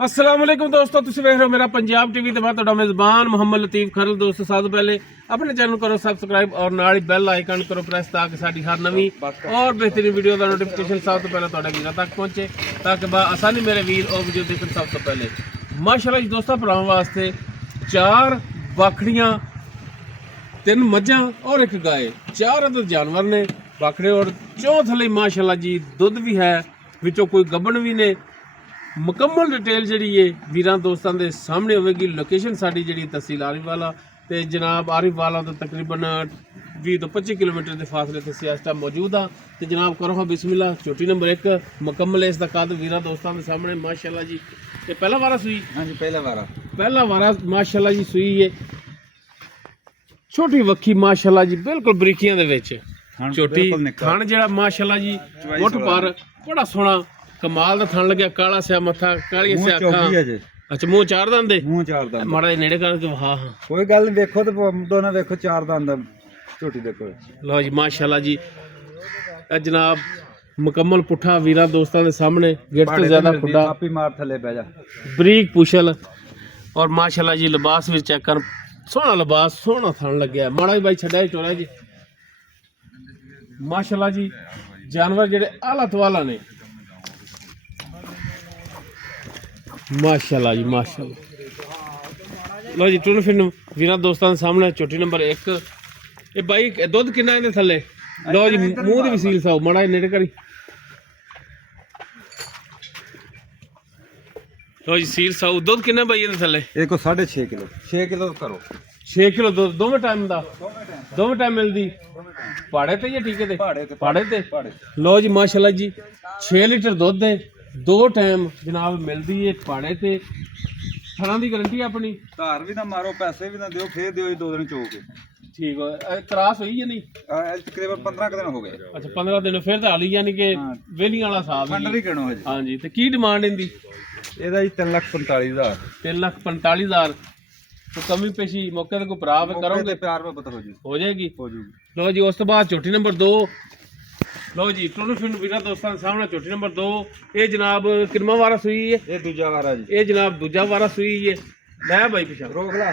अस्सलाम वालेकुम दोस्तों, तुसीं वेख रहे हो मेरा पंजाब टीवी। तो मैं तुहाडा मेज़बान मोहम्मद लतीफ़ खरल। दोस्तों सब तो पहले अपने चैनल करो सब्सक्राइब और नाल ही बेल आइकन करो प्रेस, ताकि साडी हर नवी और बेहतरीन वीडियो का नोटिफिकेशन सब तो पहले तुहाडे वीरां तक पहुंचे, ताकि आसानी मेरे वीर और वीडियो देखण सब तो पहले। माशाअल्लाह जी दोस्तों, भरावां वास्ते 4 बाखड़ियां, 3 मझां और 1 गाय, 4 अदद जानवर ने बाखड़े। और चौथ थले माशाअल्लाह जी दुध भी है, विचों कोई गब्बन भी ने। मुकम्मल डिटेल जी है वीरां दोस्तों के सामने होगी। लोकेशन साड़ी जी तहसील आरिफवाला तो जनाब आरिफवाला तो तकरीबन 20 तो 25 किलोमीटर के फासले से इस टाइम मौजूद हाँ। तो जनाब करो हाँ बिस्मिल्लाह। छोटी नंबर 1 मुकम्मल इसका कद वीरां दोस्तों के सामने माशाअल्लाह जी। ये पहला वारा सुई? हाँ जी, पहला वारा माशाअल्लाह जी सुई है। छोटी वक्खी माशाअल्लाह जी, बिल्कुल बरीकियां दे विच छोटी थन जड़ा माशाअल्लाह जी, मुठ पर बड़ा सोहना कमाल दा थन लग्या। काला से मत्था, काली से अखां। अच्छा, मुंह 4 दंद मुंह 4 दंद माड़ा नेड़े करके हाँ हाँ कोई गल नहीं। देखो तो दोनों देखो 4 दंद झोटी देखो। लो जी माशाअल्लाह जी, जनाब मुकम्मल पुठा वीरा दोस्तों के सामने। गिट तो ज्यादा खुदा आपी मार थले बह जा, बरीक पुछल। और माशाअल्लाह जी लिबास भी चेक कर, सोहना लिबास, सोहना थन लग्या। माड़ा जी भाई छड़ा चोरा जी माशाअल्लाह जी। जानवर जेडे आला तवाला ने माशाअल्लाह जी माशाअल्लाह। लो जी टून फिर वीरा दोस्तों के सामने छोटी नंबर 1। ये भाई दुध किन्ना इहदे थल्ले? लो जी मूंह दी वसील साओ माड़ा नेड़े करी। लो जी सील साओ, दुध किन्ना भाई इहदे थल्ले? एक को 6.5 किलो। 6 किलो करो। 6 किलो दुध दोवें टाइम दा? दोवें टाइम मिलदी? पाड़े ते या ठीके ते? पाड़े ते। लो जी माशाअल्लाह जी, 6 लीटर दुध है, 2 टाइम जनाब मिलती है पाड़े ते। थना की गारंटी अपनी? धार भी ना मारो, पैसे भी ना दियो, फिर दियो 2 दिन चो के। ठीक है। त्रास हुई या नहीं? तकरीबन 15 दिन हो गए। अच्छा 15 दिन फिर तो हाली, यानी कि वेलियां वाला साहब ठंड ही गिनो है जी। हाँ जी। तो की डिमांड इनकी? ਇਹਦਾ ਜੀ 3,45,000। 3,45,000। तो कमी पेशी मौके ते कोई भरा करोगे? प्यार में पता हो जाएगी। हो जूगी। लो जी उस तो बाद छोटी नंबर 2। लो जी टून फिर वीरा दोस्तों के सामने छोटी नंबर 2। ये जनाब कितना वारा सुई है? ये दूजा वारा जी। ये जनाब दूजा वारा सुई है। लै भाई पिछा रोक ला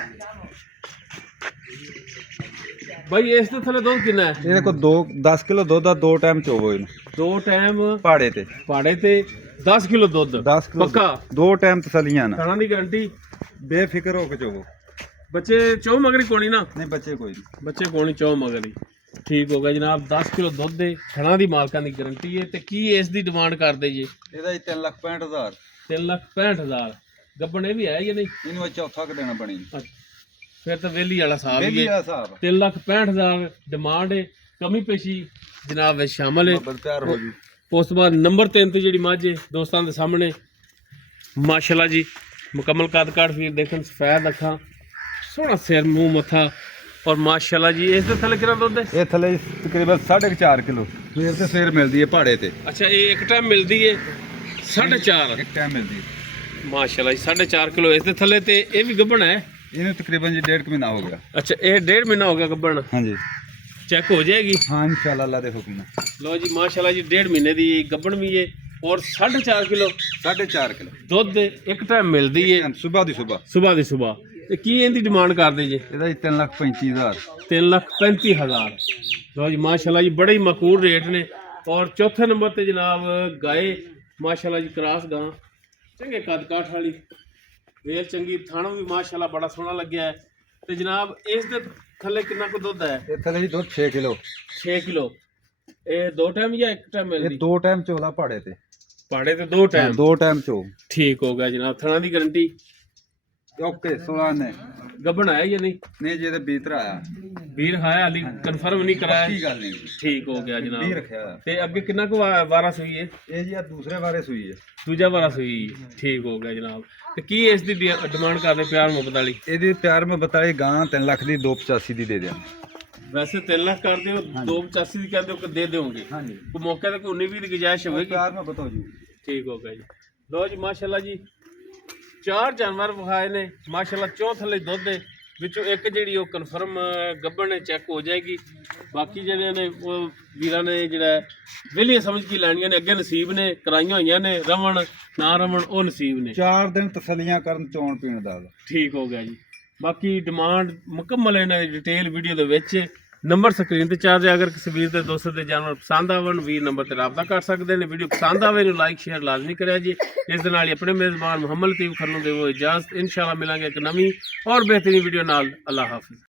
भाई। इस तो थले दुध कितना है? ਇਹਦੇ ਕੋ 10 ਕਿਲੋ ਦੁੱਧ ਆ, 2 ਟਾਈਮ ਚੋਵੋ ਇਹਨੂੰ। 2 टाइम ਪਾੜੇ ਤੇ 10 किलो दुध 10 किलो पक्का? 2 टाइम तसलियां ना, खाना की गारंटी? बेफिक्र हो के चोवो। बच्चे चौ मगरी कोनी ना? नहीं बच्चे कोई नहीं। बच्चे कोनी चौ मगरी। ठीक हो गया जनाब। 10 किलो दुध दे खाना की मालकां की गारंटी है। तो की इस दी डिमांड करदे जी? ਇਹਦਾ ਜੀ 3,65,000। 3,65,000। गब्बन ये भी है या नहीं? ਇਹਨੂੰ ਚੌਥਾ ਕ ਦੇਣਾ ਬਣੀ। फिर तो वेली वाला साहब वेली वाला साहब 3,65,000 डिमांड है। कमी पेशी जनाब शामिल है। प्यार हो जी। उस बाद नंबर 3 ते जी मझ दोस्तों के सामने माशाअल्लाह जी, मुकम्मल कद काठ फिर देखन, सफेद अखा, सोहना सिर मुंह मत्था। और माशाअल्लाह जी इस थले कितना दुध है? ਇਹ ਥੱਲੇ ਤਕਰੀਬਨ 4.5 ਕਿਲੋ ਸਵੇਰ ਤੇ ਸਵੇਰ ਮਿਲਦੀ ਹੈ ਪਹਾੜੇ ਤੇ। अच्छा ये एक टाइम मिलती है 4.5? ਇੱਕ ਟਾਈਮ ਮਿਲਦੀ ਹੈ माशाअल्लाह जी 4.5 किलो इस थले। ते ये भी गब्बन है? ਇਹਨੂੰ ਤਕਰੀਬਨ ਜੀ 1.5 ਮਹੀਨਾ ਹੋ ਗਿਆ। अच्छा ये 1.5 महीना हो गया गब्बन? हाँ जी। चेक हो जाएगी? हाँ इंशाल्लाह अल्लाह दे हुक्म नाल। लो जी माशाअल्लाह जी 1.5 महीने की गब्बन भी है। और 4.5 किलो 4.5 किलो दुध एक टाइम मिलती है सुबह दी सुबह। सुबह की सुबह। तो की इनकी डिमांड करते जी? ਇਹਦਾ ਜੀ 3,35,000। 3,35,000। लो जी माशाअल्लाह जी बड़े ही मकबूल रेट ने। और चौथे नंबर ते जनाब गाय माशाअल्लाह जी क्रॉस गां, चंगे कद काठ वाली, वेल चंगी, थाना भी माशाअल्लाह बड़ा सोहना लग्या है। तो जनाब इस दे थले कितना को दुध है? ਇਹ ਥੱਲੇ ਜੀ ਦੁੱਧ 6 ਕਿਲੋ। 6 किलो। ये 2 टाइम या एक टाइम ਇਹ मिलती? 2 ਟਾਈਮ ਚੋਲਾ ਪਹਾੜੇ ਤੇ। पाड़े ते 2 टाइम? 2 ਟਾਈਮ ਚੋ। ठीक हो गया जनाब। थाना की गारंटी? ਓਕੇ 16 ਨੇ। गब्बन है या नहीं? ਨਹੀਂ ਜੇ ਤੇ ਬੀਤਰ ਆਇਆ ਵੀਰ ਹੈ ਹਾਲੀ ਕਨਫਰਮ ਨਹੀਂ ਕਰਾਇਆ? ਕੀ ਗੱਲ ਨਹੀਂ। ਠੀਕ ਹੋ ਗਿਆ ਵੀ ਜਨਾਬ। ਰੱਖਿਆ ਹੋਇਆ। ਤੇ ਅੱਗੇ ਕਿੰਨਾ ਕੁ ਵਾਰਾ ਸੂਈ ਹੈ? ਇਹ ਜੀ ਆ ਦੂਸਰੇ ਵਾਰੇ ਸੂਈ ਹੈ। ਦੂਜਾ ਵਾਰਾ ਸੂਈ। ਠੀਕ ਹੋ ਗਿਆ ਜਨਾਬ। ਤੇ ਕੀ ਇਸ ਦੀ ਡਿਮਾਂਡ ਕਰਦੇ ਪਿਆਰ ਮੁਹੱਬਤ ਵਾਲੀ? ਇਹਦੀ ਪਿਆਰ ਮੈਂ ਬਤਾਈ ਗਾਂ 3 ਲੱਖ ਦੀ 285 ਦੀ ਦੇ ਦਿਆਂ। ਵੈਸੇ 3 ਲੱਖ ਕਰਦੇ ਹੋ, 285 ਦੀ ਕਹਿੰਦੇ ਹੋ ਕਿ ਦੇ ਦਿਓਗੇ? हाँ जी। ਕੋਈ ਮੌਕੇ ਤੇ ਕੋਈ 19 20 ਦੀ ਗੁਜਾਇਸ਼ ਹੋਵੇਗੀ? प्यार में बताओ जी। ठीक हो गया जी। लो जी माशाअल्लाह जी 4 जानवर विखाए ने माशाअल्लाह। चौं थले दुध दे विचों एक जिहड़ी ओ कन्फर्म गब्बन चेक हो जाएगी। ਬਾਕੀ ਜਿਹੜੇ ਨੇ ਉਹ ਵੀਰਾਂ ਨੇ ਜਿਹੜਾ ਵਿਹਲੀਆਂ ਸਮਝ ਕੇ ਲੈਣੀਆਂ ਨੇ, ਅੱਗੇ ਨਸੀਬ ਨੇ, ਕਰਾਈਆਂ ਹੋਈਆਂ ਨੇ, ਰਵਣ ਨਾ ਰਵਣ ਉਹ ਨਸੀਬ ਨੇ। 4 ਦਿਨ ਤਸੱਲੀਆਂ ਕਰਨ ਚੋਣ ਪੀਣ ਦਾ। ਠੀਕ ਹੋ ਗਿਆ ਜੀ। ਬਾਕੀ ਡਿਮਾਂਡ ਮੁਕੰਮਲ ਇਹਨਾਂ ਦੀ ਡਿਟੇਲ ਵੀਡੀਓ ਦੇ ਵਿੱਚ ਨੰਬਰ ਸਕਰੀਨ ਤੇ ਚੱਲ ਰਿਹਾ। ਅਗਰ ਕਿਸੇ ਵੀਰ ਦੇ ਦੋਸਤ ਦੇ ਜਾਨਵਰ ਪਸੰਦ ਆਵਣ, ਵੀਰ ਨੰਬਰ ਤੇ ਰਾਬਤਾ ਕਰ ਸਕਦੇ ਨੇ। ਵੀਡੀਓ ਪਸੰਦ ਆਵੇ ਨੂੰ ਲਾਈਕ ਸ਼ੇਅਰ ਲਾਜ਼ਮੀ ਕਰਿਆ ਜੀ। ਇਸ ਦੇ ਨਾਲ ਹੀ ਆਪਣੇ ਮੇਜ਼ਬਾਨ ਮੁਹੰਮਦ ਲਤੀਫ ਖਰਲੂ ਦੇ ਉਹ ਇਜਾਜ਼ਤ। ਇਨਸ਼ਾਅੱਲਾ ਮਿਲਾਂਗੇ ਇੱਕ ਨਵੀਂ ਔਰ ਬਿਹਤਰੀਨ ਵੀਡੀਓ ਨਾਲ। ਅੱਲਾਹ ਹਾਫਿਜ਼।